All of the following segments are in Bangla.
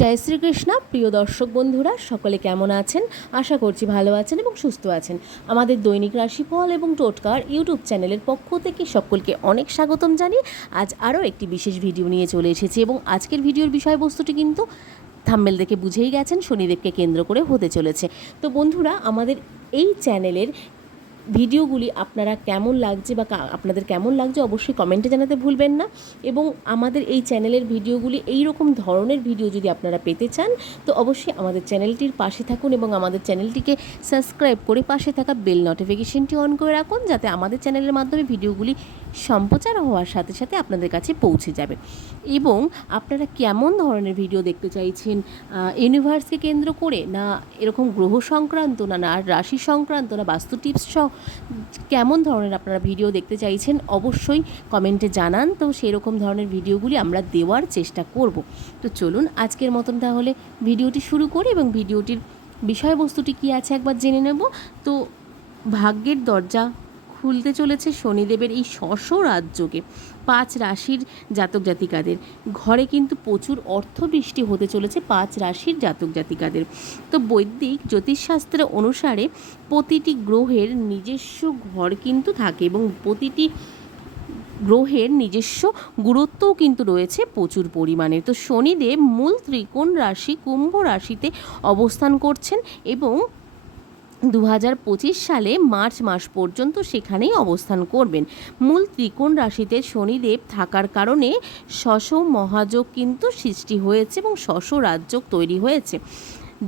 জয় শ্রীকৃষ্ণ। প্রিয় দর্শক বন্ধুরা, সকলে কেমন আছেন? আশা করছি ভালো আছেন এবং সুস্থ আছেন। আমাদের দৈনিক রাশিফল এবং টোটকার ইউটিউব চ্যানেলের পক্ষ থেকে সকলকে অনেক স্বাগতম জানিয়ে আজ আরও একটি বিশেষ ভিডিও নিয়ে চলে এসেছি এবং আজকের ভিডিওর বিষয়বস্তুটি কিন্তু থাম্বেল দেখে বুঝেই গেছেন, শনিদেবকে কেন্দ্র করে হতে চলেছে। তো বন্ধুরা, আমাদের এই চ্যানেলের ভিডিওগুলি আপনারা কেমন লাগছে বা আপনাদের কেমন লাগছে অবশ্যই কমেন্টে জানাতে ভুলবেন না। এবং আমাদের এই চ্যানেলের ভিডিওগুলি এই রকম ধরনের ভিডিও যদি আপনারা পেতে চান, তো অবশ্যই আমাদের চ্যানেলটির পাশে থাকুন এবং আমাদের চ্যানেলটিকে সাবস্ক্রাইব করে পাশে থাকা বেল নোটিফিকেশনটি অন করে রাখুন, যাতে আমাদের চ্যানেলের মাধ্যমে ভিডিওগুলি সম্প্রচার হওয়ার সাথে সাথে আপনাদের কাছে পৌঁছে যাবে। এবং আপনারা কেমন ধরনের ভিডিও দেখতে চাইছেন ইউনিভার্সকে কেন্দ্র করে, না এরকম গ্রহ সংক্রান্ত, না না রাশি সংক্রান্ত, না, বাস্তু টিপস সহ কেমন ধরনের আপনারা ভিডিও দেখতে চাইছেন অবশ্যই কমেন্টে জানান। তো সেরকম ধরনের ভিডিওগুলি আমরা দেওয়ার চেষ্টা করব। তো চলুন আজকের মতন তাহলে ভিডিওটি শুরু করি এবং ভিডিওটির বিষয়বস্তুটি কী আছে একবার জেনে নেব। তো ভাগ্যের দরজা খুলতে চলেছে শনিদেবের এই শশ রাজ্যকে পাঁচ রাশির জাতক জাতিকাদের। ঘরে কিন্তু প্রচুর অর্থ বৃষ্টি হতে চলেছে পাঁচ রাশির জাতক জাতিকাদের। তো বৈদিক জ্যোতিষশাস্ত্র অনুসারে প্রতিটি গ্রহের নিজস্ব ঘর কিন্তু থাকে এবং প্রতিটি গ্রহের নিজস্ব গুরুত্বও কিন্তু রয়েছে প্রচুর পরিমাণে। তো শনিদেব মূল ত্রিকোণ রাশি, কুম্ভ রাশিতে অবস্থান করছেন এবং দু হাজার পঁচিশ সালে মার্চ মাস পর্যন্ত সেখানেই অবস্থান করবেন। মূল ত্রিকোণ রাশিতে শনিদেব থাকার কারণে শশ মহাযোগ কিন্তু সৃষ্টি হয়েছে এবং শশ রাজযোগ তৈরি হয়েছে।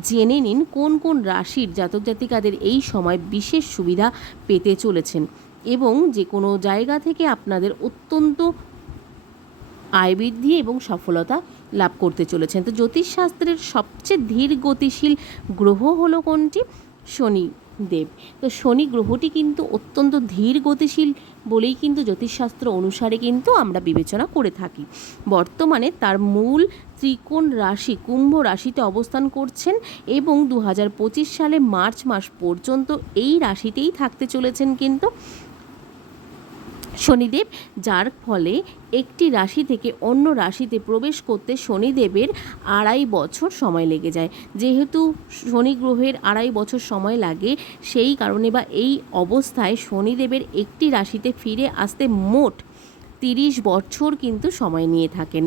জেনে নিন কোন কোন রাশির জাতক জাতিকাদের এই সময় বিশেষ সুবিধা পেতে চলেছেন এবং যে কোনো জায়গা থেকে আপনাদের অত্যন্ত আয় বৃদ্ধি এবং সফলতা লাভ করতে চলেছেন। তো জ্যোতিষশাস্ত্রের সবচেয়ে ধীর গতিশীল গ্রহ হলো কোনটি? শনি দেব। তো শনি গ্রহটি কিন্তু অত্যন্ত ধীর গতিশীল বলেই কিন্তু জ্যোতিষশাস্ত্র অনুসারে কিন্তু আমরা বিবেচনা করে থাকি। বর্তমানে তার মূল ত্রিকোণ রাশি কুম্ভ রাশিতে অবস্থান করছেন এবং দু হাজার পঁচিশ সালে মার্চ মাস পর্যন্ত এই রাশিতেই থাকতে চলেছেন কিন্তু। শনিদেব, যার ফলে একটি রাশি থেকে অন্য রাশিতে প্রবেশ করতে শনিদেবের আড়াই বছর সময় লেগে যায়। যেহেতু শনি গ্রহের আড়াই বছর সময় লাগে, সেই কারণে বা এই অবস্থায় শনিদেবের একটি রাশিতে ফিরে আসতে মোট তিরিশ বছর কিন্তু সময় নিয়ে থাকেন।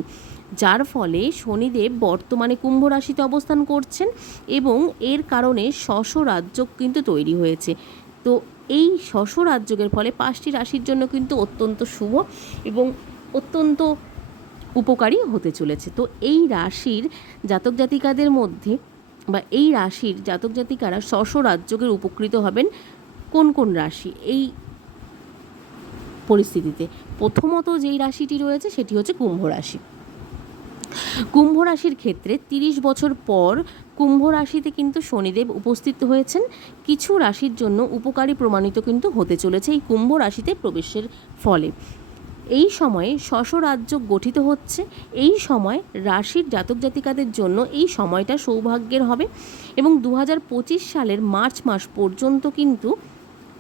যার ফলে শনিদেব বর্তমানে কুম্ভ রাশিতে অবস্থান করছেন এবং এর কারণে শশ রাজ্য কিন্তু তৈরি হয়েছে। তো এই শশ ফলে পাঁচটি রাশির জন্য কিন্তু অত্যন্ত শুভ এবং অত্যন্ত উপকারী হতে চলেছে। তো এই রাশির জাতক জাতিকাদের মধ্যে বা এই রাশির জাতক জাতিকারা শশ রাজ্যের উপকৃত হবেন কোন কোন রাশি? এই পরিস্থিতিতে প্রথমত যেই রাশিটি রয়েছে সেটি হচ্ছে কুম্ভ রাশি। কুম্ভ রাশির ক্ষেত্রে তিরিশ বছর পর কুম্ভ রাশিতে কিন্তু শনিদেব উপস্থিত হয়েছেন। কিছু রাশির জন্য উপকারী প্রমাণিত কিন্তু হতে চলেছে এই কুম্ভ রাশিতে প্রবেশের ফলে। এই সময়ে রাজ্য গঠিত হচ্ছে। এই সময় রাশির জাতক জাতিকাদের জন্য এই সময়টা সৌভাগ্যের হবে এবং দু হাজার পঁচিশ সালের মার্চ মাস পর্যন্ত কিন্তু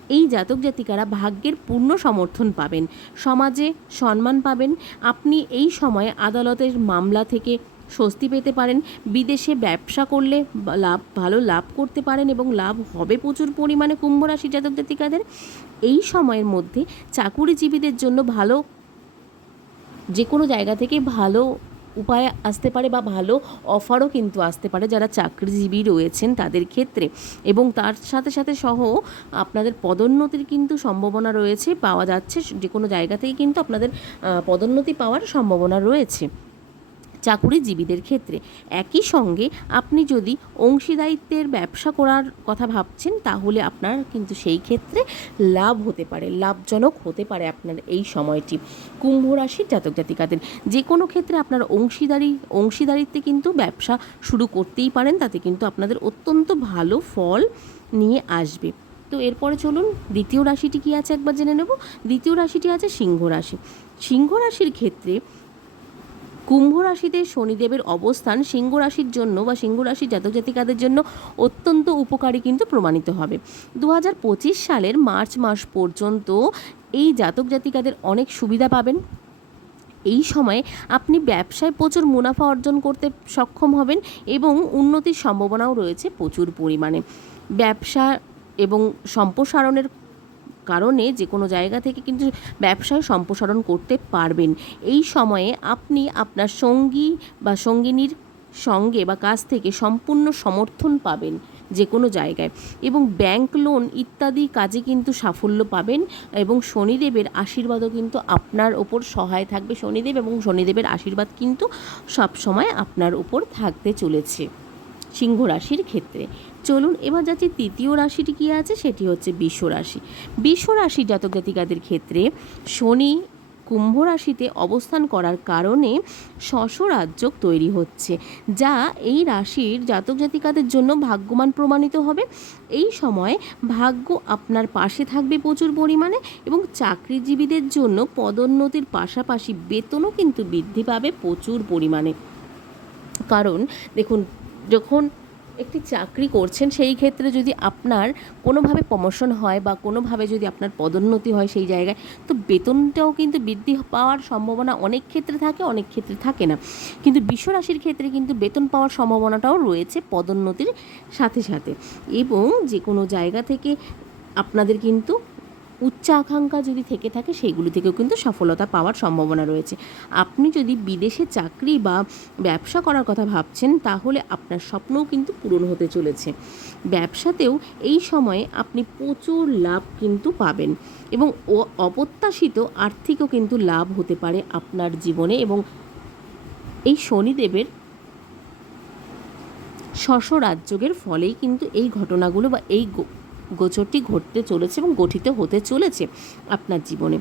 এই জাতক জাতিকারা ভাগ্যের পূর্ণ সমর্থন পাবেন, সমাজে সম্মান পাবেন। আপনি এই সময়ে আদালতের মামলা থেকে স্বস্তি পেতে পারেন, বিদেশে ব্যবসা করলে লাভ, ভালো লাভ করতে পারেন এবং লাভ হবে প্রচুর পরিমাণে কুম্ভ রাশি জাতক জাতিকাদের। এই সময়ের মধ্যে চাকুরিজীবীদের জন্য ভালো যে কোনো জায়গা থেকে ভালো উপায় আসতে পারে বা ভালো অফারও কিন্তু আসতে পারে যারা চাকরিজীবী রয়েছেন তাদের ক্ষেত্রে। এবং তার সাথে সাথে সহ আপনাদের পদোন্নতির কিন্তু সম্ভাবনা রয়েছে, পাওয়া যাচ্ছে, যে কোনো জায়গা থেকে কিন্তু আপনাদের পদোন্নতি পাওয়ার সম্ভাবনা রয়েছে। চাকুরিজীবীদের ক্ষেত্রে। একই সঙ্গে আপনি যদি অংশীদারিত্বের ব্যবসা করার কথা ভাবছেন, তাহলে আপনার কিন্তু সেই ক্ষেত্রে লাভ হতে পারে, লাভজনক হতে পারে আপনার এই সময়টি। কুম্ভ রাশির জাতক জাতিকাদের যে কোনো ক্ষেত্রে আপনার অংশীদারি, অংশীদারিত্বে কিন্তু ব্যবসা শুরু করতেই পারেন, তাতে কিন্তু আপনাদের অত্যন্ত ভালো ফল নিয়ে আসবে। তো এরপরে চলুন, দ্বিতীয় রাশিটি কি আছে একবার জেনে নেব? দ্বিতীয় রাশিটি আছে সিংহ রাশি। সিংহ রাশির ক্ষেত্রে কুম্ভ রাশিতে শনিদেবের অবস্থান সিংহ রাশির জন্য বা সিংহ রাশির জাতক জাতিকাদের জন্য অত্যন্ত উপকারী কিন্তু প্রমাণিত হবে। দু হাজার পঁচিশ সালের মার্চ মাস পর্যন্ত এই জাতক জাতিকাদের অনেক সুবিধা পাবেন। এই সময়ে আপনি ব্যবসায় প্রচুর মুনাফা অর্জন করতে সক্ষম হবেন এবং উন্নতির সম্ভাবনাও রয়েছে প্রচুর পরিমাণে। ব্যবসা এবং সম্প্রসারণের কারণে যে কোনো জায়গা থেকে কিন্তু ব্যবসায় সম্প্রসারণ করতে পারবেন। এই সময়ে আপনি আপনার সঙ্গী বা সঙ্গিনীর সঙ্গে বা কাছ থেকে সম্পূর্ণ সমর্থন পাবেন যে কোনো জায়গায় এবং ব্যাংক লোন ইত্যাদি কাজে কিন্তু সাফল্য পাবেন এবং শনিদেবের আশীর্বাদও কিন্তু আপনার ওপর সহায় থাকবে। শনিদেব এবং শনিদেবের আশীর্বাদ কিন্তু সবসময় আপনার উপর থাকতে চলেছে। সিংহ রাশির ক্ষেত্রে। চলুন এবার যাচ্ছি তৃতীয় রাশিটি কী আছে? সেটি হচ্ছে বিশ্ব রাশি। বিশ্ব রাশি জাতক জাতিকাদের ক্ষেত্রে শনি কুম্ভ রাশিতে অবস্থান করার কারণে শশরাজ্যক তৈরি হচ্ছে, যা এই রাশির জাতক জাতিকাদের জন্য ভাগ্যমান প্রমাণিত হবে। এই সময় ভাগ্য আপনার পাশে থাকবে প্রচুর পরিমাণে এবং চাকরিজীবীদের জন্য পদোন্নতির পাশাপাশি বেতনও কিন্তু বৃদ্ধি পাবে প্রচুর পরিমাণে। কারণ দেখুন যখন একটি চাকরি করছেন, সেই ক্ষেত্রে যদি আপনার কোনোভাবে প্রমোশন হয় বা কোনোভাবে যদি আপনার পদোন্নতি হয় সেই জায়গায়, তো বেতনটাও কিন্তু বৃদ্ধি পাওয়ার সম্ভাবনা অনেক ক্ষেত্রে থাকে, অনেক ক্ষেত্রে থাকে না। কিন্তু বিশ্বরাশির ক্ষেত্রে কিন্তু বেতন পাওয়ার সম্ভাবনাটাও রয়েছে পদোন্নতির সাথে সাথে। এবং যে কোনো জায়গা থেকে আপনাদের কিন্তু উচ্চ আকাঙ্ক্ষা যদি থেকে থাকে, সেইগুলি থেকেও কিন্তু সফলতা পাওয়ার সম্ভাবনা রয়েছে। আপনি যদি বিদেশে চাকরি বা ব্যবসা করার কথা ভাবছেন, তাহলে আপনার স্বপ্নও কিন্তু পূরণ হতে চলেছে। ব্যবসাতেও এই সময়ে আপনি প্রচুর লাভ কিন্তু পাবেন এবং ও- অপ্রত্যাশিত আর্থিকও কিন্তু লাভ হতে পারে আপনার জীবনে এবং এই শনিদেবের শশরাজ্যের ফলেই কিন্তু এই ঘটনাগুলো বা এই গোচরটি ঘটতে চলেছে এবং গঠিত হতে চলেছে আপনার জীবনে।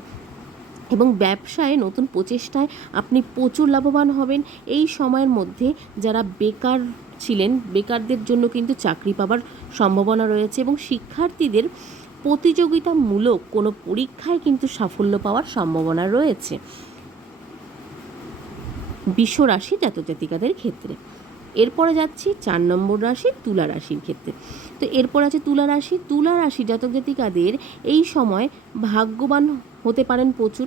এবং ব্যবসায় নতুন প্রচেষ্টায় আপনি প্রচুর লাভবান হবেন। এই সময়ের মধ্যে যারা বেকার ছিলেন, বেকারদের জন্য কিন্তু চাকরি পাবার সম্ভাবনা রয়েছে এবং শিক্ষার্থীদের প্রতিযোগিতামূলক কোনো পরীক্ষায় কিন্তু সাফল্য পাওয়ার সম্ভাবনা রয়েছে। বিশ্ব রাশি জাতক জাতিকাদের ক্ষেত্রে। এরপরে যাচ্ছি চার নম্বর রাশি তুলা রাশির ক্ষেত্রে। তো এরপর আছে তুলা রাশি। তুলা রাশি জাতক জাতিকাদের এই সময় ভাগ্যবান হতে পারেন প্রচুর।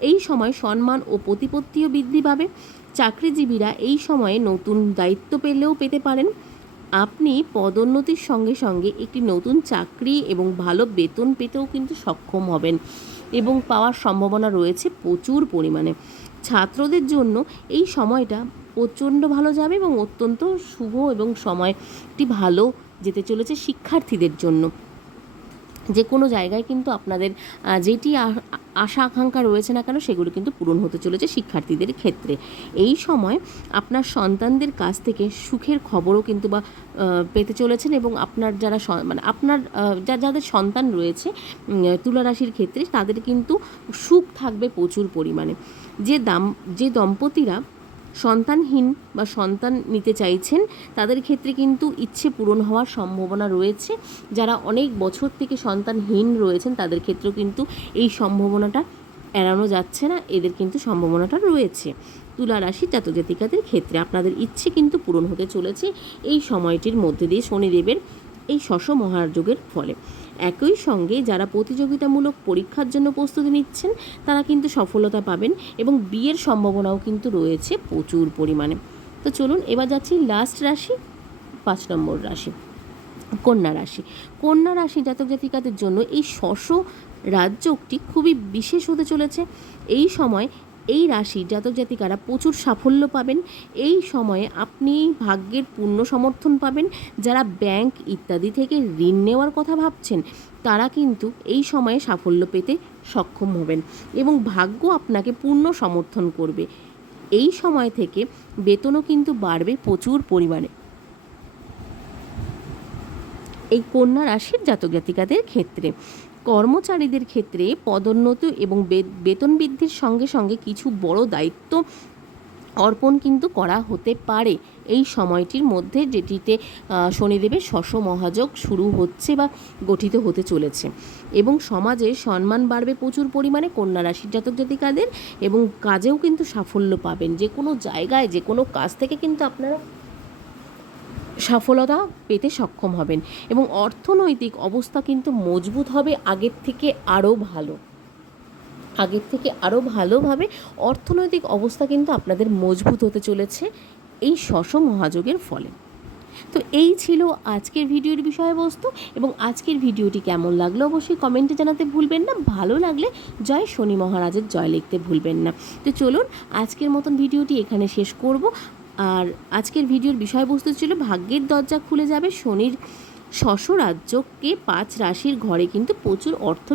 এই সময় সম্মান ও প্রতিপত্তিও বৃদ্ধি পাবে। চাকরিজীবীরা এই সময়ে নতুন দায়িত্ব পেলেও পেতে পারেন। আপনি পদোন্নতির সঙ্গে সঙ্গে একটি নতুন চাকরি এবং ভালো বেতন পেতেও কিন্তু সক্ষম হবেন এবং পাওয়ার সম্ভাবনা রয়েছে প্রচুর পরিমাণে। ছাত্রদের জন্য এই সময়টা প্রচণ্ড ভালো যাবে এবং অত্যন্ত শুভ এবং সময়টি ভালো যেতে চলেছে শিক্ষার্থীদের জন্য। যে কোনো জায়গায় কিন্তু আপনাদের যেটি আশা আকাঙ্ক্ষা রয়েছে না কেন সেগুলো কিন্তু পূরণ হতে চলেছে শিক্ষার্থীদের ক্ষেত্রে। এই সময় আপনার সন্তানদের কাছ থেকে সুখের খবরও কিন্তু বা পেতে চলেছেন এবং আপনার যারা মানে আপনার যা- যাদের সন্তান রয়েছে উম, তুলা রাশির ক্ষেত্রে তাদের কিন্তু সুখ থাকবে প্রচুর পরিমাণে। যে দাম যে দম্পতিরা সন্তানহীন বা সন্তান নিতে চাইছেন, তাদের ক্ষেত্রে কিন্তু ইচ্ছে পূরণ হওয়ার সম্ভাবনা রয়েছে। যারা অনেক বছর থেকে সন্তানহীন রয়েছেন, তাদের ক্ষেত্রেও কিন্তু এই সম্ভাবনাটা এড়ানো যাচ্ছে না। এদের কিন্তু সম্ভাবনাটা রয়েছে। তুলা রাশি জাতক জাতিকাদের ক্ষেত্রে আপনাদের ইচ্ছে কিন্তু পূরণ হতে চলেছে এই সময়টির মধ্যে দিয়ে শনিদেবের এই শশ মহাযোগের ফলে। একই সঙ্গে যারা প্রতিযোগিতামূলক পরীক্ষার জন্য প্রস্তুতি নিচ্ছেন, তারা কিন্তু সফলতা পাবেন এবং বিয়ের সম্ভাবনাও কিন্তু রয়েছে প্রচুর পরিমাণে। তো চলুন, এবার যাচ্ছি লাস্ট রাশি, পাঁচ নম্বর রাশি, কন্যা রাশি। কন্যা রাশি জাতক জাতিকাদের জন্য এই শশ রাজযোগটি খুবই বিশেষ হতে চলেছে। এই সময় এই রাশি জাতক জাতিকারা প্রচুর সাফল্য পাবেন। এই সময়ে আপনি ভাগ্যের পূর্ণ সমর্থন পাবেন। যারা ব্যাংক ইত্যাদি থেকে ঋণ নেওয়ার কথা ভাবছেন, তারা কিন্তু এই সময়ে সাফল্য পেতে সক্ষম হবেন এবং ভাগ্য আপনাকে পূর্ণ সমর্থন করবে। এই সময় থেকে বেতনও কিন্তু বাড়বে প্রচুর পরিমাণে। এই কন্যা রাশির জাতক জাতিকাদের ক্ষেত্রে কর্মচারীদের ক্ষেত্রে পদোন্নতি এবং বেতন বৃদ্ধির সঙ্গে সঙ্গে কিছু বড় দায়িত্ব অর্পণ কিন্তু করা হতে পারে। এই সময়টির মধ্যে যেটিতে শনিদেবের শশ মহাযোগ শুরু হচ্ছে বা গঠিত হতে চলেছে এবং সমাজে সম্মান বাড়বে প্রচুর পরিমাণে, কন্যা রাশির জাতক জাতিকাদের এবং কাজেও কিন্তু সাফল্য পাবেন। যে কোনো জায়গায়, যে কোনো কাজ থেকে কিন্তু আপনারা সফলতা পেতে সক্ষম হবেন এবং অর্থনৈতিক অবস্থা কিন্তু মজবুত হবে আগের থেকে আরও ভালো। আগের থেকে আরও ভালোভাবে অর্থনৈতিক অবস্থা কিন্তু আপনাদের মজবুত হতে চলেছে এই শশ মহাযোগের ফলে। তো এই ছিল আজকের ভিডিওর বিষয়বস্তু এবং আজকের ভিডিওটি কেমন লাগল অবশ্যই কমেন্টে জানাতে ভুলবেন না। ভালো লাগলে জয় শনি মহারাজের জয় লিখতে ভুলবেন না। তো চলুন আজকের মতন ভিডিওটি এখানে শেষ করব। আর আজকের ভিডিওর বিষয়বস্তু ছিল, ভাগ্যের দরজা খুলে যাবে শনির শশরাজ্যকে পাঁচ রাশির ঘরে, কিন্তু প্রচুর অর্থ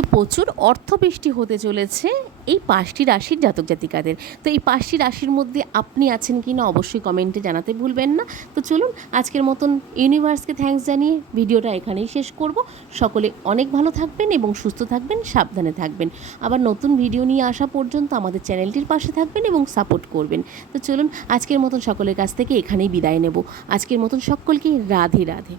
তো প্রচুর অর্থবৃষ্টি হতে চলেছে এই পাঁচটি রাশির জাতক জাতিকাদের। তো এই পাঁচটি রাশির মধ্যে আপনি আছেন কি না অবশ্যই কমেন্টে জানাতে ভুলবেন না। তো চলুন আজকের মতন ইউনিভার্সকে থ্যাঙ্কস জানিয়ে ভিডিওটা এখানেই শেষ করব। সকলে অনেক ভালো থাকবেন এবং সুস্থ থাকবেন, সাবধানে থাকবেন। আবার নতুন ভিডিও নিয়ে আসা পর্যন্ত আমাদের চ্যানেলটির পাশে থাকবেন এবং সাপোর্ট করবেন। তো চলুন আজকের মতন সকলের কাছ থেকে এখানেই বিদায় নেব। আজকের মতন সকলকে রাধে রাধে।